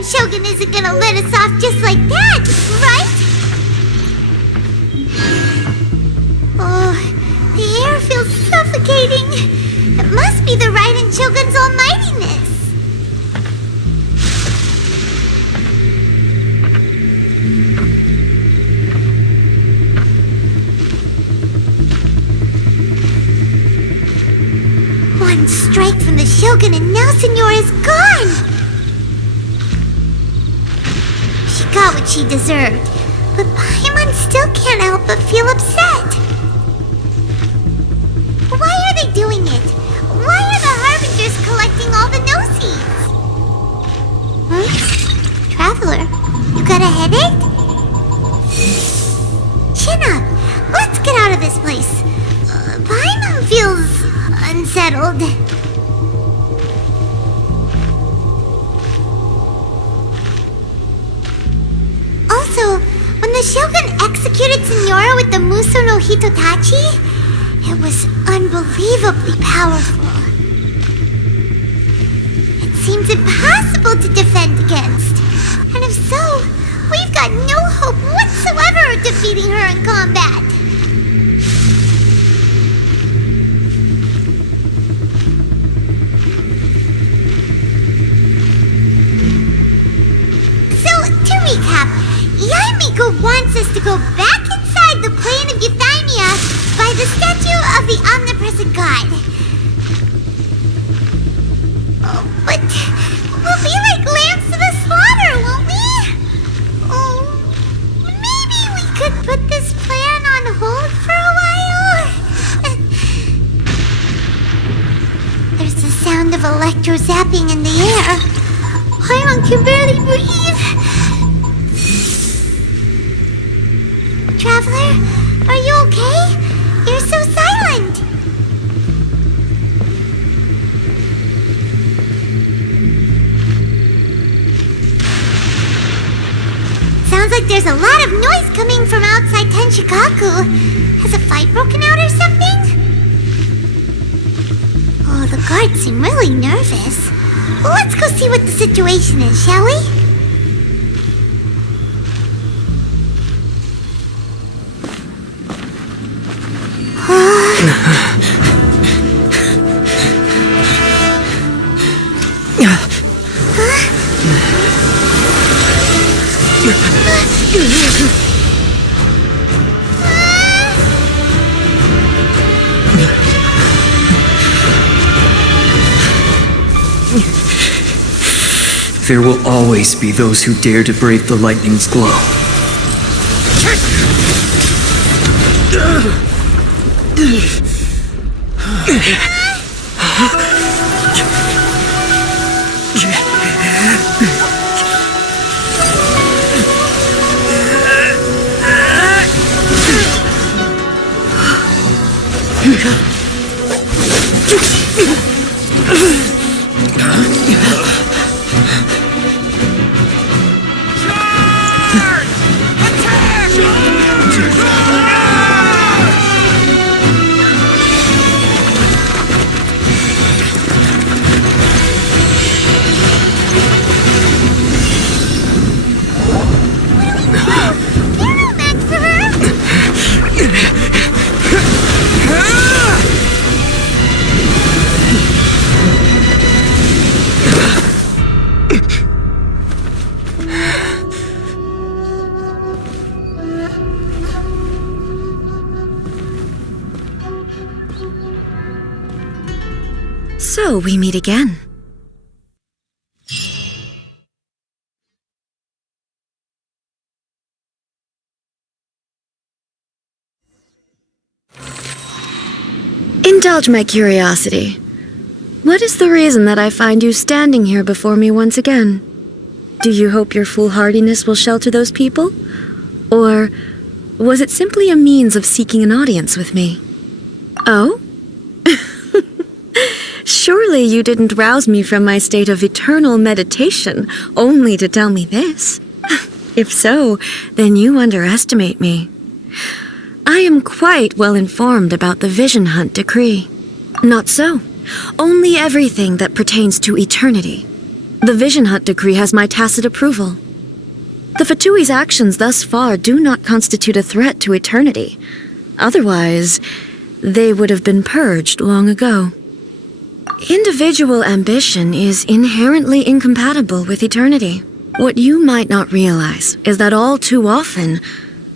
Ryzen Shogun isn't gonna let us off just like that, right? Oh, the air feels suffocating. It must be the Ryzen Shogun's almightiness. One strike from the Shogun and now Senora is gone! She got what she deserved, but Paimon still can't help but feel upset. Why are they doing it? Why are the Harbingers collecting all the no-seeds? Huh? Traveler, you got a headache? Chin up! Let's get out of this place. Paimon feels unsettled. Also, when the Shogun executed Senora with the Muso no Hitotachi, it was unbelievably powerful. It seems impossible to defend against. And if so, we've got no hope whatsoever of defeating her in combat. Yaimiko wants us to go back inside the plane of Euthymia by the statue of the omnipresent god. Oh, but we'll be like lambs to the slaughter, won't we? Oh, maybe we could put this plan on hold for a while? There's the sound of electro zapping in the air. Paimon can barely breathe. Traveler, are you okay? You're so silent. Sounds like there's a lot of noise coming from outside Tenshikaku. Has a fight broken out or something? Oh, the guards seem really nervous. Well, let's go see what the situation is, shall we? There will always be those who dare to brave the lightning's glow. So we meet again. Indulge my curiosity. What is the reason that I find you standing here before me once again? Do you hope your foolhardiness will shelter those people? Or was it simply a means of seeking an audience with me? Oh? Surely you didn't rouse me from my state of eternal meditation only to tell me this. If so, then you underestimate me. I am quite well informed about the Vision Hunt decree. Not so. Only everything that pertains to eternity. The Vision Hut decree has my tacit approval. The Fatui's actions thus far do not constitute a threat to eternity. Otherwise, they would have been purged long ago. Individual ambition is inherently incompatible with eternity. What you might not realize is that all too often,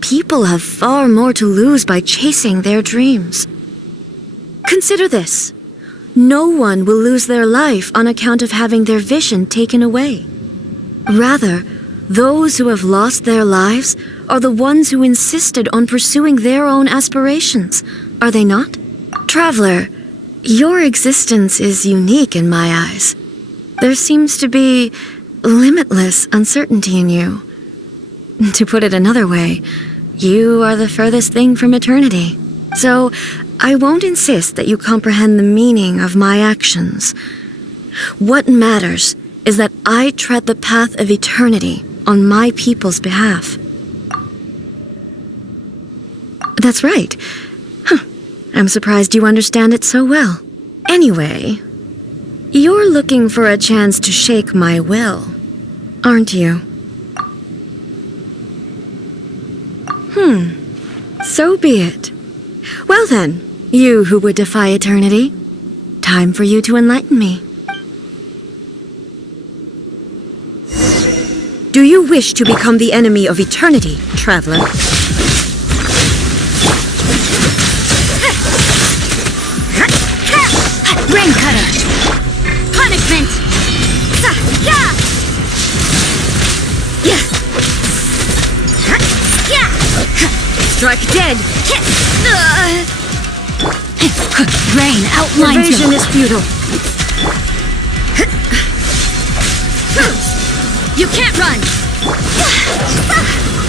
people have far more to lose by chasing their dreams. Consider this. No one will lose their life on account of having their vision taken away. Rather, those who have lost their lives are the ones who insisted on pursuing their own aspirations, are they not? Traveler, your existence is unique in my eyes. There seems to be limitless uncertainty in you. To put it another way, you are the furthest thing from eternity. So, I won't insist that you comprehend the meaning of my actions. What matters is that I tread the path of eternity on my people's behalf. That's right. I'm surprised you understand it so well. Anyway, you're looking for a chance to shake my will, aren't you? So be it. Well then, you who would defy eternity, time for you to enlighten me. Do you wish to become the enemy of eternity, traveler? Rain cutter! Punishment! Yeah! Strike dead! Rain outlines Evasion is futile. You can't run!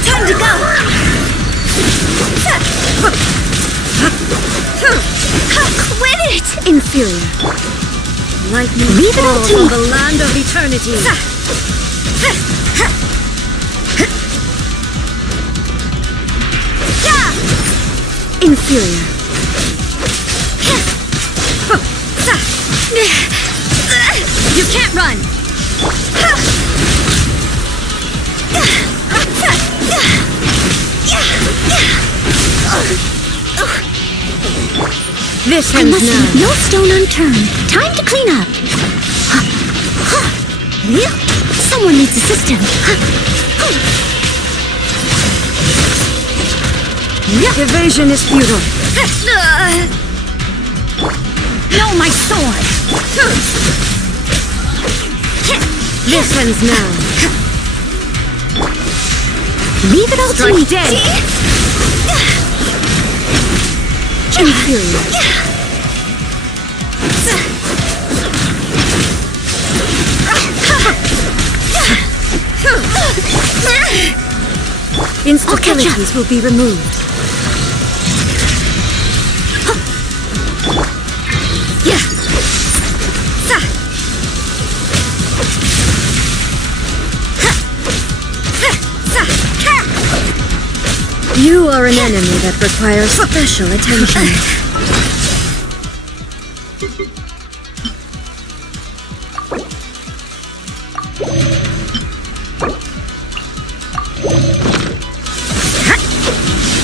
Time to go! Quit it! Inferior. Lightning Leave it all falls to on me. the land of eternity. Inferior. You can't run! This I ends must now. leave no stone unturned. Time to clean up. Someone needs assistance. Evasion is futile. No, my sword! This ends now. Leave it all to me. Strike dead. Inferior. Instabilities will be removed. You are an enemy that requires special attention.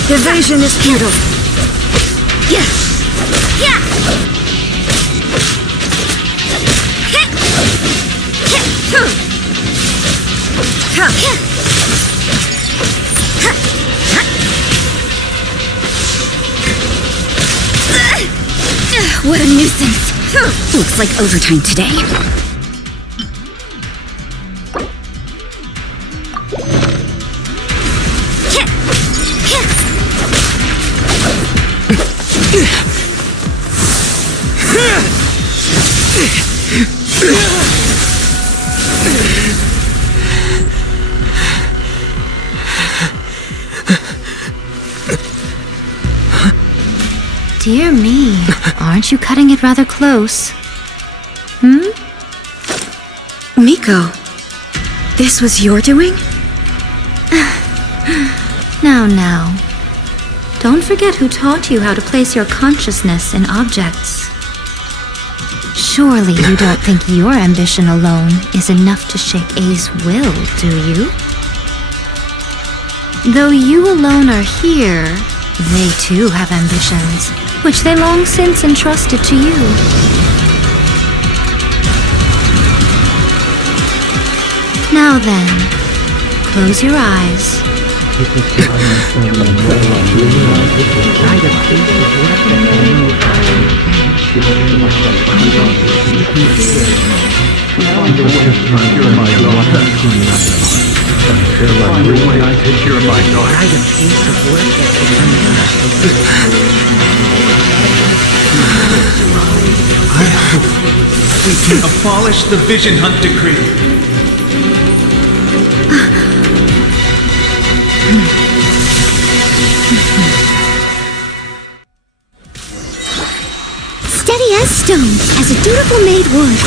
Evasion is futile. What a nuisance. Looks like overtime today. Dear me, aren't you cutting it rather close? Miko, this was your doing? Now. Don't forget who taught you how to place your consciousness in objects. Surely you don't think your ambition alone is enough to shake A's will, do you? Though you alone are here, they too have ambitions, which they long since entrusted to you. Now then, close your eyes. I hope we can abolish the Vision Hunt Decree. Steady as stone, as a dutiful maid would.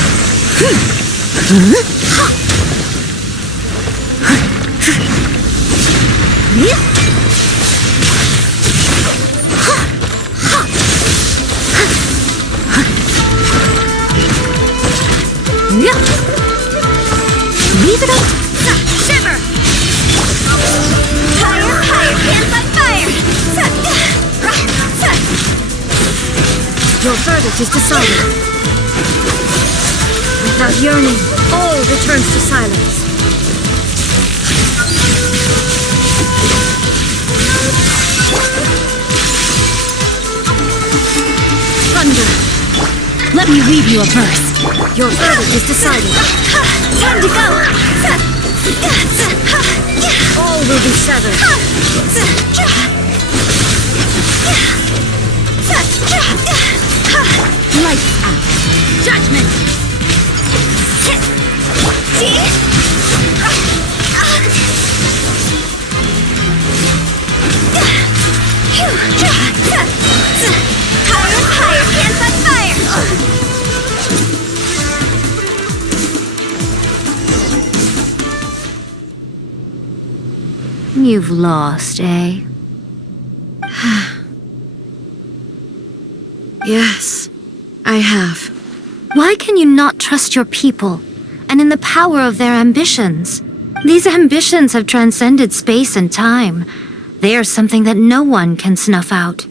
Leave it up. Shiver. Higher, higher, hands on fire. Your verdict is decided. Without yearning, all returns to silence. Thunder. Let me read you a verse. Your verdict is decided. Time to go. All will be severed. Lights out. Judgment. Higher, higher, hands on fire. You've lost, eh? Yes, I have. Why can you not trust your people, and in the power of their ambitions? These ambitions have transcended space and time. They are something that no one can snuff out.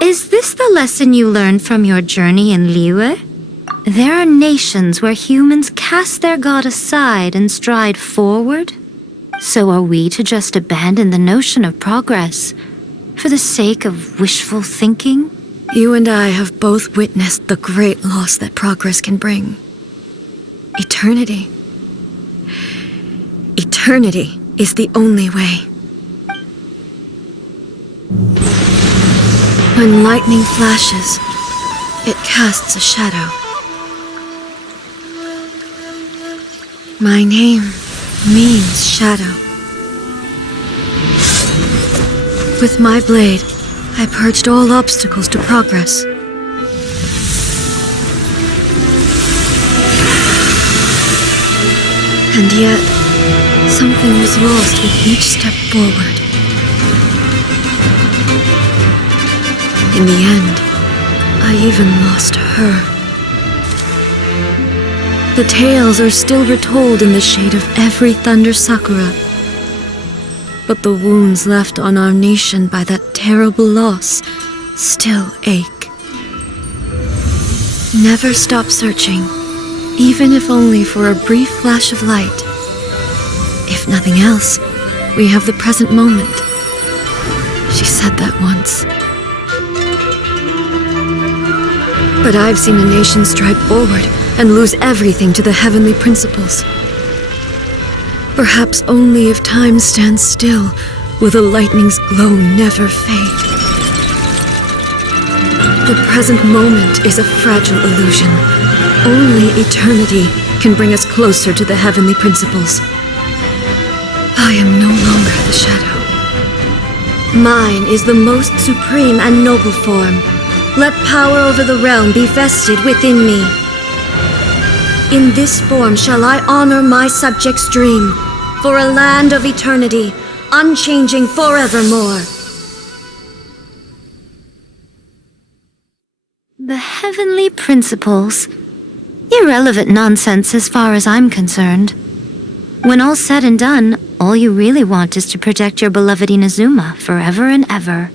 Is this the lesson you learned from your journey in Liyue? There are nations where humans cast their god aside and stride forward. So are we to just abandon the notion of progress for the sake of wishful thinking? You and I have both witnessed the great loss that progress can bring. Eternity. Eternity is the only way. When lightning flashes, it casts a shadow. My name means shadow. With my blade, I purged all obstacles to progress. And yet, something was lost with each step forward. In the end, I even lost her. The tales are still retold in the shade of every thunder sakura. But the wounds left on our nation by that terrible loss still ache. Never stop searching, even if only for a brief flash of light. If nothing else, we have the present moment. She said that once. But I've seen a nation stride forward and lose everything to the heavenly principles. Perhaps only if time stands still will the lightning's glow never fade. The present moment is a fragile illusion. Only eternity can bring us closer to the heavenly principles. I am no longer the shadow. Mine is the most supreme and noble form. Let power over the realm be vested within me. In this form shall I honor my subjects' dream, for a land of eternity, unchanging forevermore. heavenly principles. Irrelevant nonsense as far as I'm concerned. When all's said and done, all you really want is to protect your beloved Inazuma forever and ever.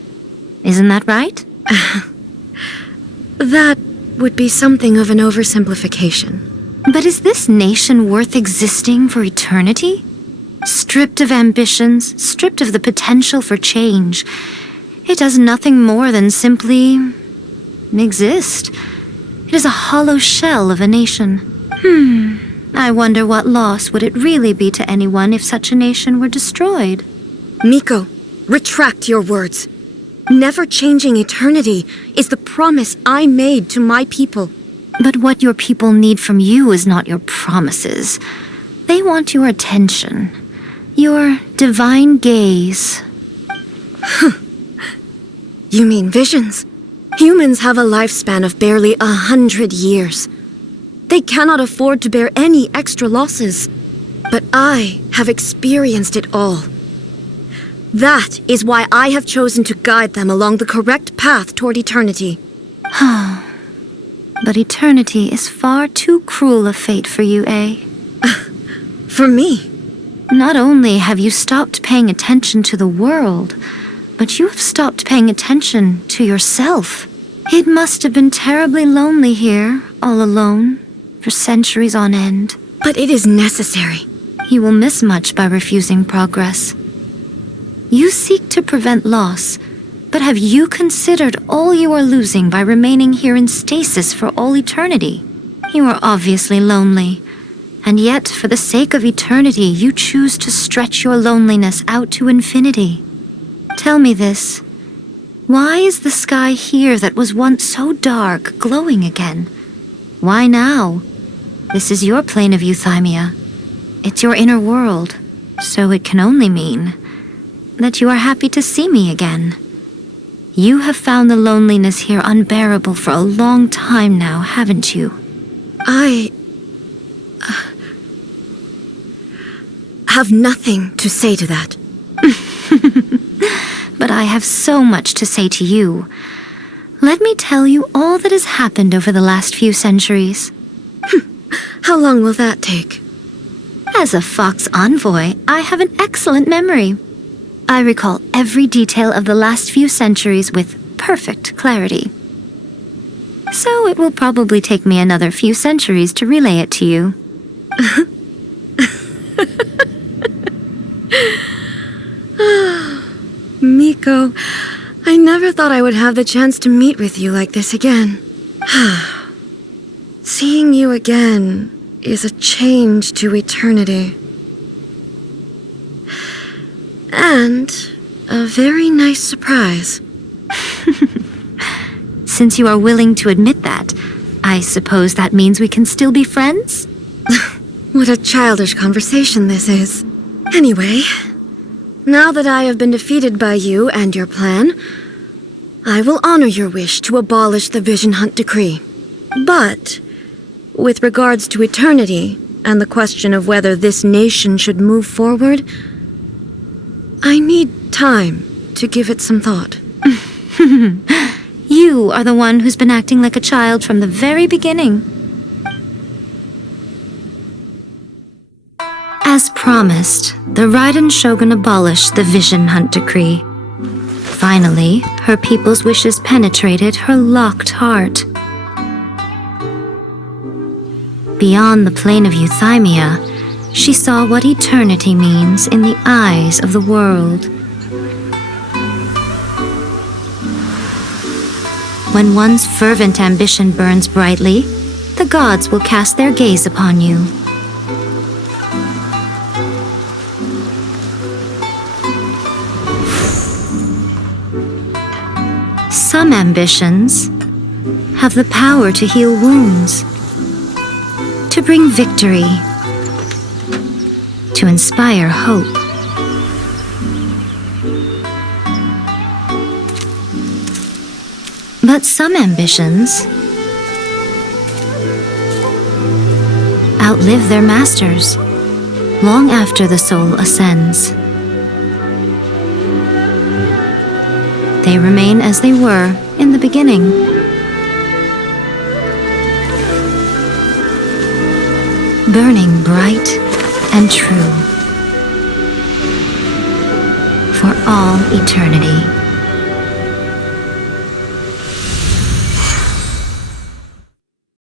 Isn't that right? That would be something of an oversimplification. But is this nation worth existing for eternity? Stripped of ambitions, stripped of the potential for change, it does nothing more than simply exist. It is a hollow shell of a nation. I wonder what loss would it really be to anyone if such a nation were destroyed? Miko, retract your words. Never changing eternity is the promise I made to my people. But what your people need from you is not your promises. They want your attention. Your divine gaze. You mean visions? Humans have a lifespan of barely 100 years. They cannot afford to bear any extra losses. But I have experienced it all. That is why I have chosen to guide them along the correct path toward eternity. But eternity is far too cruel a fate for you, eh? For me? Not only have you stopped paying attention to the world, but you have stopped paying attention to yourself. It must have been terribly lonely here, all alone, for centuries on end. But it is necessary. You will miss much by refusing progress. You seek to prevent loss, but have you considered all you are losing by remaining here in stasis for all eternity? You are obviously lonely, and yet for the sake of eternity you choose to stretch your loneliness out to infinity. Tell me this. Why is the sky here that was once so dark glowing again? Why now? This is your plane of euthymia. It's your inner world, so it can only mean that you are happy to see me again. You have found the loneliness here unbearable for a long time now, haven't you? I have nothing to say to that. But I have so much to say to you. Let me tell you all that has happened over the last few centuries. How long will that take? As a Fox envoy, I have an excellent memory. I recall every detail of the last few centuries with perfect clarity. So it will probably take me another few centuries to relay it to you. Miko, I never thought I would have the chance to meet with you like this again. Seeing you again is a change to eternity. And a very nice surprise. Since you are willing to admit that, I suppose that means we can still be friends? What a childish conversation this is. Anyway, now that I have been defeated by you and your plan, I will honor your wish to abolish the Vision Hunt Decree. But, with regards to eternity and the question of whether this nation should move forward, I need time to give it some thought. You are the one who's been acting like a child from the very beginning. As promised, the Ryzen Shogun abolished the Vision Hunt Decree. Finally, her people's wishes penetrated her locked heart. Beyond the plane of euthymia, she saw what eternity means in the eyes of the world. When one's fervent ambition burns brightly, the gods will cast their gaze upon you. Some ambitions have the power to heal wounds, to bring victory, to inspire hope. But some ambitions outlive their masters long after the soul ascends. They remain as they were in the beginning. burning bright and true for all eternity.